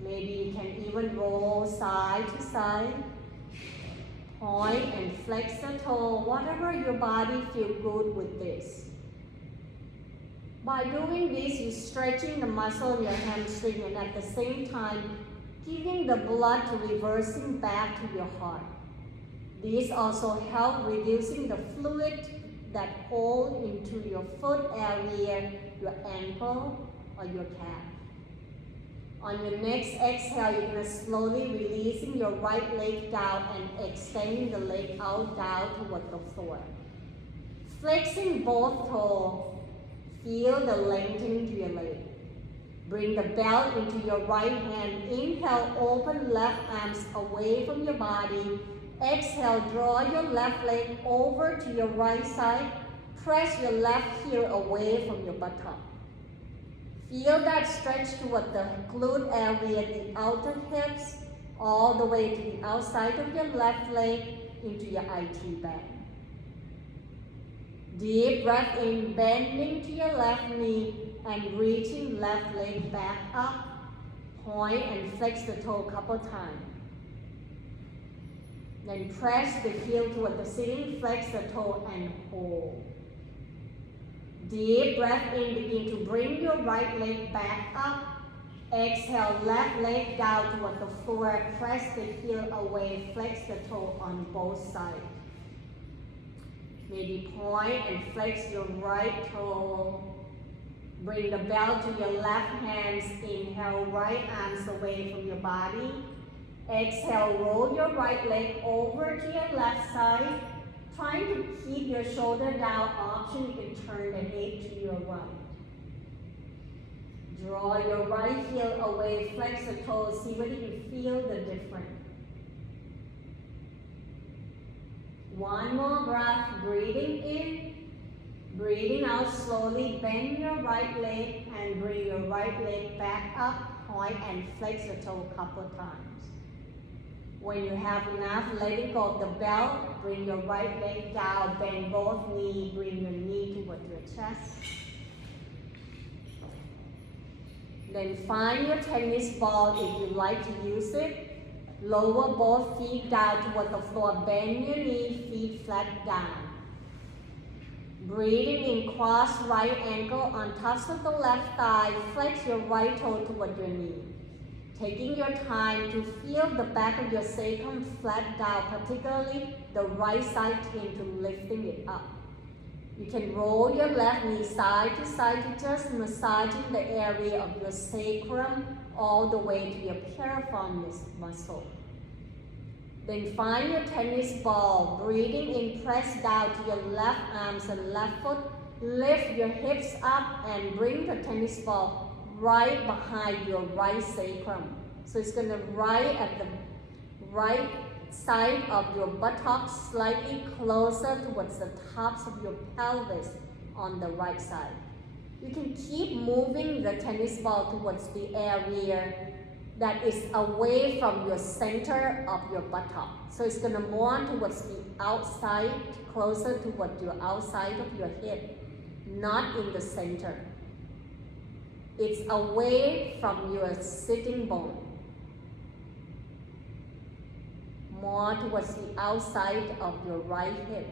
Maybe you can even roll side to side. Point and flex the toe, whatever your body feels good with this. By doing this, you're stretching the muscle in your hamstring and at the same time, giving the blood to reversing back to your heart. This also helps reducing the fluid that hold into your foot area, your ankle, or your calf. On your next exhale, you're going to slowly releasing your right leg down and extending the leg out down toward the floor. Flexing both toes, feel the lengthening to your leg. Bring the belt into your right hand. Inhale, open left arms away from your body. Exhale, draw your left leg over to your right side. Press your left heel away from your buttock. Feel that stretch toward the glute area, the outer hips, all the way to the outside of your left leg into your IT band. Deep breath in, bending to your left knee and reaching left leg back up. Point and flex the toe a couple times. Then press the heel toward the ceiling, flex the toe and hold. Deep breath in, begin to bring your right leg back up. Exhale, left leg down toward the floor. Press the heel away. Flex the toe on both sides. Maybe point and flex your right toe. Bring the belt to your left hands. Inhale, right arms away from your body. Exhale, roll your right leg over to your left side. Trying to keep your shoulder down. Option, you can turn the head to your right. Draw your right heel away, flex the toes, see whether you feel the difference. One more breath, breathing in, breathing out slowly, bend your right leg and bring your right leg back up, point and flex the toe a couple of times. When you have enough, let it go of the belt, bring your right leg down, bend both knees, bring your knee toward your chest. Then find your tennis ball if you like to use it. Lower both feet down toward the floor. Bend your knee, feet flat down. Breathing in, cross right ankle on tops of the left thigh. Flex your right toe toward your knee. Taking your time to feel the back of your sacrum flat down, particularly the right side into lifting it up. You can roll your left knee side to side to just massaging the area of your sacrum all the way to your piriform muscle. Then find your tennis ball. Breathing in, press down to your left arms and left foot. Lift your hips up and bring the tennis ball right behind your right sacrum. So it's going to right at the right side of your buttocks, slightly closer towards the tops of your pelvis on the right side. You can keep moving the tennis ball towards the area that is away from your center of your buttock. So it's going to move on towards the outside, closer toward your outside of your hip, not in the center. It's away from your sitting bone. More towards the outside of your right hip.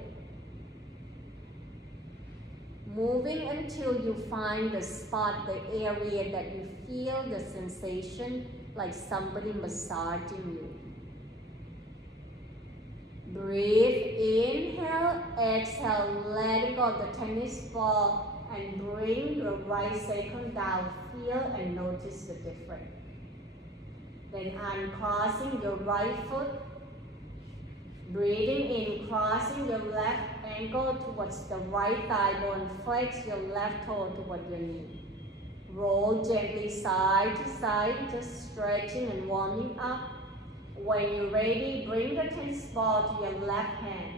Moving until you find the spot, the area that you feel the sensation like somebody massaging you. Breathe, inhale, exhale, let go of the tennis ball and bring your right sacrum down. Feel and notice the difference. Then uncrossing your right foot. Breathing in, crossing your left ankle towards the right thigh bone. Flex your left toe toward your knee. Roll gently side to side, just stretching and warming up. When you're ready, bring the tennis ball to your left hand.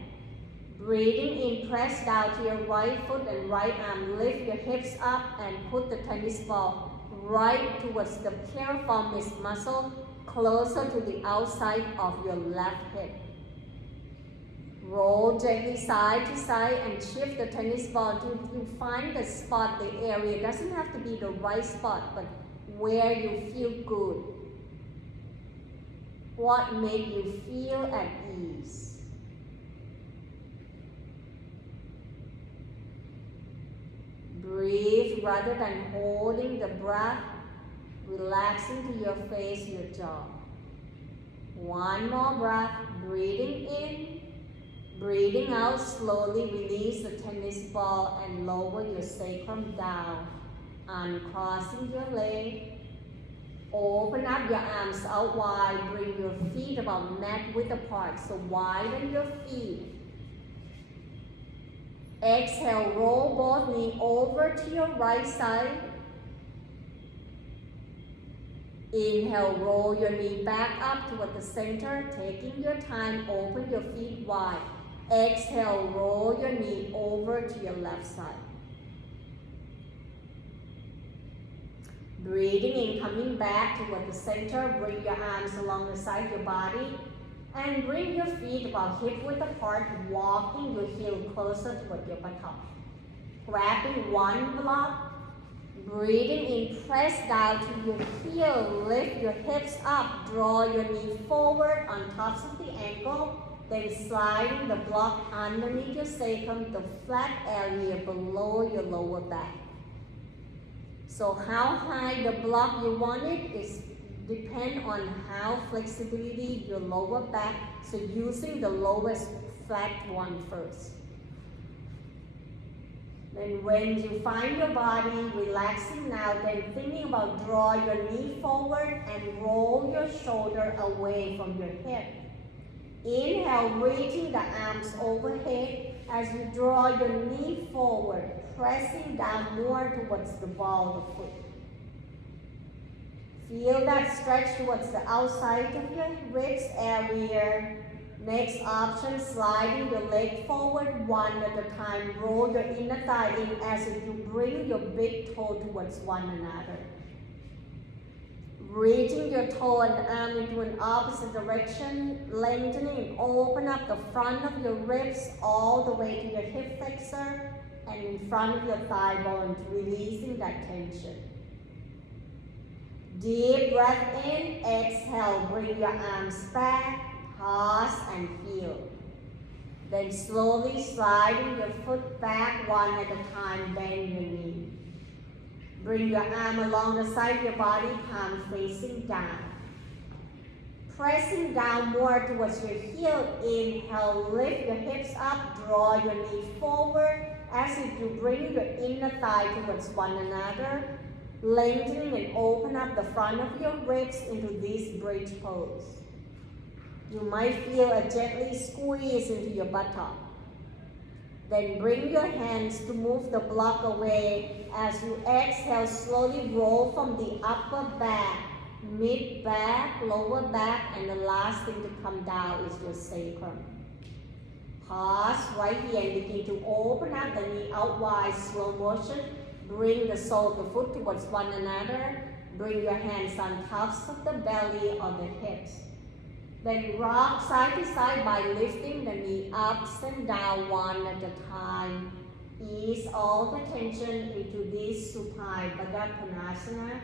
Breathing in, press down to your right foot and right arm. Lift your hips up and put the tennis ball right towards the piriform muscle, closer to the outside of your left hip. Roll gently side to side and shift the tennis ball till you find the spot, the area. It doesn't have to be the right spot, but where you feel good. What makes you feel at ease. Breathe rather than holding the breath, relaxing to your face, your jaw. One more breath, breathing in. Breathing out, slowly release the tennis ball and lower your sacrum down. Uncrossing your leg. Open up your arms out wide. Bring your feet about neck width apart. So widen your feet. Exhale, roll both knees over to your right side. Inhale, roll your knee back up toward the center. Taking your time, open your feet wide. Exhale, roll your knee over to your left side. Breathing in, coming back toward the center. Bring your arms along the side of your body. And bring your feet about hip width apart, walking your heel closer toward your buttock. Grabbing one block. Breathing in, press down to your heel. Lift your hips up. Draw your knee forward on tops of the ankle. Then sliding the block underneath your sacrum, the flat area below your lower back. So how high the block you want it is depend on how flexibility your lower back. So using the lowest flat one first. Then when you find your body relaxing now, then thinking about draw your knee forward and roll your shoulder away from your hip. Inhale, reaching the arms overhead as you draw your knee forward, pressing down more towards the ball of the foot. Feel that stretch towards the outside of your ribs area. Next option, sliding your leg forward one at a time. Roll your inner thigh in as if you bring your big toe towards one another. Reaching your toe and arm into an opposite direction, lengthening and open up the front of your ribs all the way to your hip flexor and in front of your thigh bone, releasing that tension. Deep breath in, exhale, bring your arms back. Pause and feel. Then slowly sliding your foot back one at a time, bend your knee. Bring your arm along the side of your body, palm facing down. Pressing down more towards your heel, inhale, lift your hips up, draw your knee forward as if you bring your inner thigh towards one another, lengthening and open up the front of your ribs into this bridge pose. You might feel a gently squeeze into your buttock. Then bring your hands to move the block away as you exhale, slowly roll from the upper back, mid back, lower back, and the last thing to come down is your sacrum. Pause right here and begin to open up the knee out wide, slow motion. Bring the sole of the foot towards one another. Bring your hands on tops of the belly or the hips. Then rock side to side by lifting the knee ups and down one at a time. Ease all the tension into this supine Baddha Konasana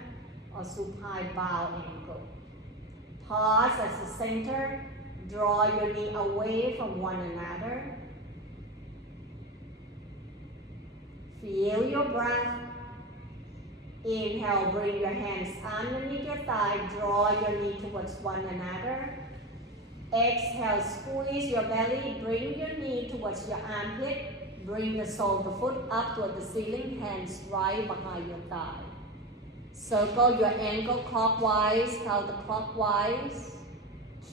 or supine bow ankle. Pause at the center. Draw your knee away from one another. Feel your breath. Inhale, bring your hands underneath your thigh. Draw your knee towards one another. Exhale, squeeze your belly, bring your knee towards your armpit, bring the sole of the foot up toward the ceiling, hands right behind your thigh. Circle your ankle clockwise, counterclockwise.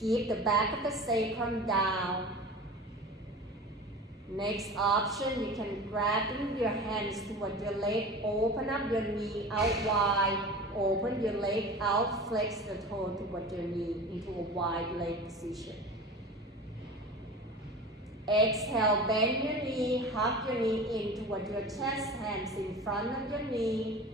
Keep the back of the sacrum down. Next option, you can grab your hands toward your leg, open up your knee out wide, open your leg out, flex the toe toward your knee into a wide leg position. Exhale, bend your knee, hug your knee in toward your chest, hands in front of your knee.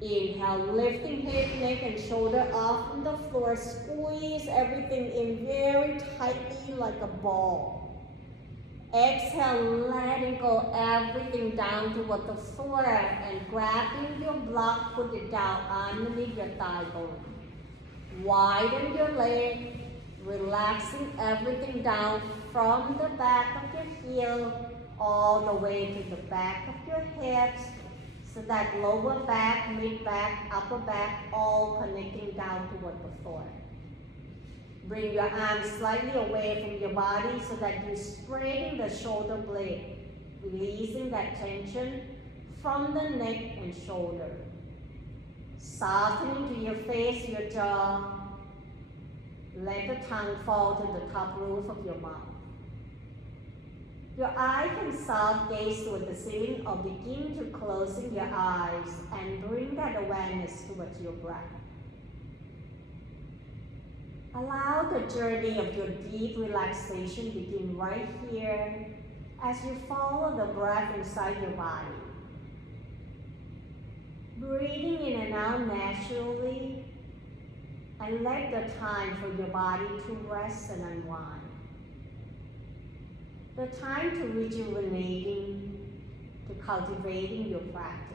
Inhale, lifting head, neck, and shoulder off from the floor. Squeeze everything in very tightly like a ball. Exhale, letting go everything down toward the floor and grabbing your block, put it down underneath your thigh bone. Widen your leg, relaxing everything down from the back of your heel all the way to the back of your hips, so that lower back, mid back, upper back, all connecting down toward the floor. Bring your arms slightly away from your body so that you're spreading the shoulder blade, releasing that tension from the neck and shoulder. Softening to your face, your jaw. Let the tongue fall to the top roof of your mouth. Your eye can soft gaze toward the ceiling or begin to closing your eyes and bring that awareness towards your breath. Allow the journey of your deep relaxation begin right here as you follow the breath inside your body. Breathing in and out naturally, and let the time for your body to rest and unwind. The time to rejuvenating, to cultivating your practice.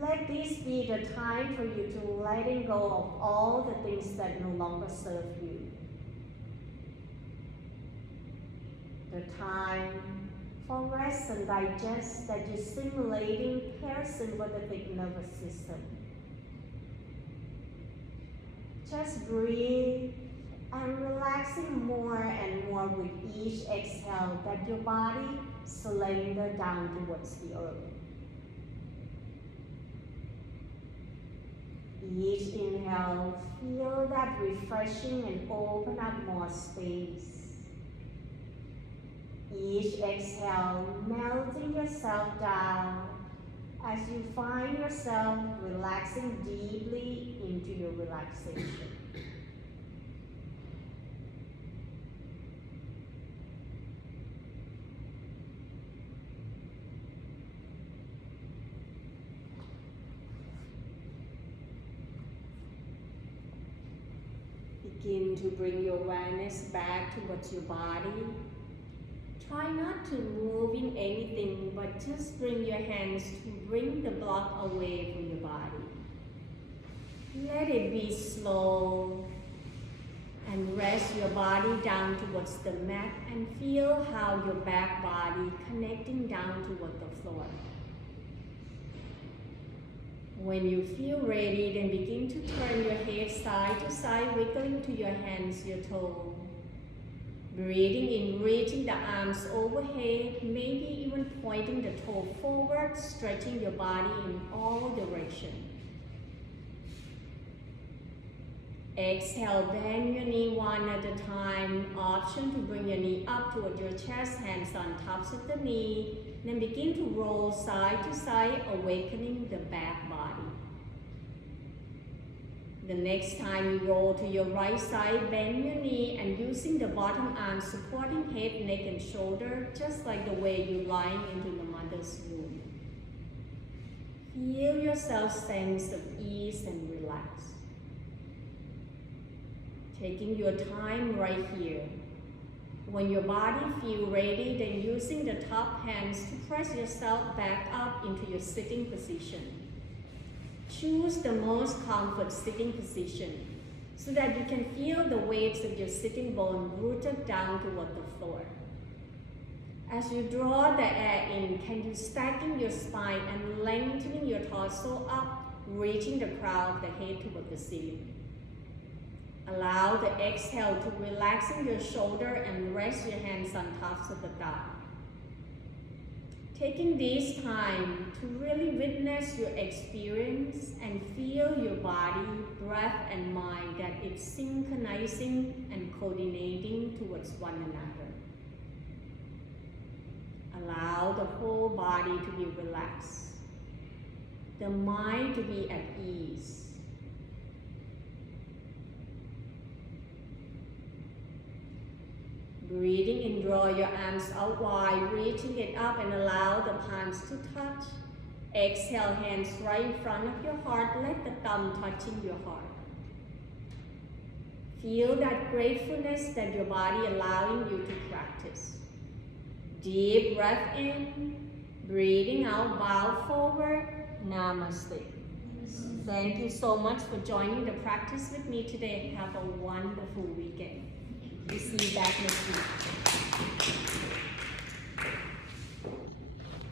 Let this be the time for you to letting go of all the things that no longer serve you. The time for rest and digest that you're stimulating parasympathetic nervous system. Just breathe and relaxing more and more with each exhale that your body slender down towards the earth. Each inhale, feel that refreshing and open up more space. Each exhale, melting yourself down as you find yourself relaxing deeply into your relaxation. Begin to bring your awareness back towards your body. Try not to move in anything, but just bring your hands to bring the block away from your body. Let it be slow and rest your body down towards the mat and feel how your back body connecting down toward the floor. When you feel ready, then begin to turn your head side to side, wiggling to your hands, your toes. Breathing in, reaching the arms overhead, maybe even pointing the toe forward, stretching your body in all directions. Exhale, bend your knee one at a time. Option to bring your knee up toward your chest, hands on tops of the knee. Then begin to roll side to side, awakening the back body. The next time you roll to your right side, bend your knee and using the bottom arm supporting head, neck, and shoulder, just like the way you're lying into the mother's womb. Feel yourself sense of ease and relax. Taking your time right here. When your body feels ready, then using the top hands to press yourself back up into your sitting position. Choose the most comfort sitting position so that you can feel the weights of your sitting bone rooted down toward the floor. As you draw the air in, can you stacking your spine and lengthening your torso up, reaching the crown of the head toward the ceiling. Allow the exhale to relaxing your shoulder and rest your hands on tops of the thigh. Taking this time to really witness your experience and feel your body, breath, and mind that it's synchronizing and coordinating towards one another. Allow the whole body to be relaxed, the mind to be at ease. Breathing in, draw your arms out wide, reaching it up and allow the palms to touch. Exhale, hands right in front of your heart, let the thumb touching your heart. Feel that gratefulness that your body allowing you to practice. Deep breath in, breathing out, bow forward, Namaste. Thank you so much for joining the practice with me today. Have a wonderful weekend. We'll see you back next week.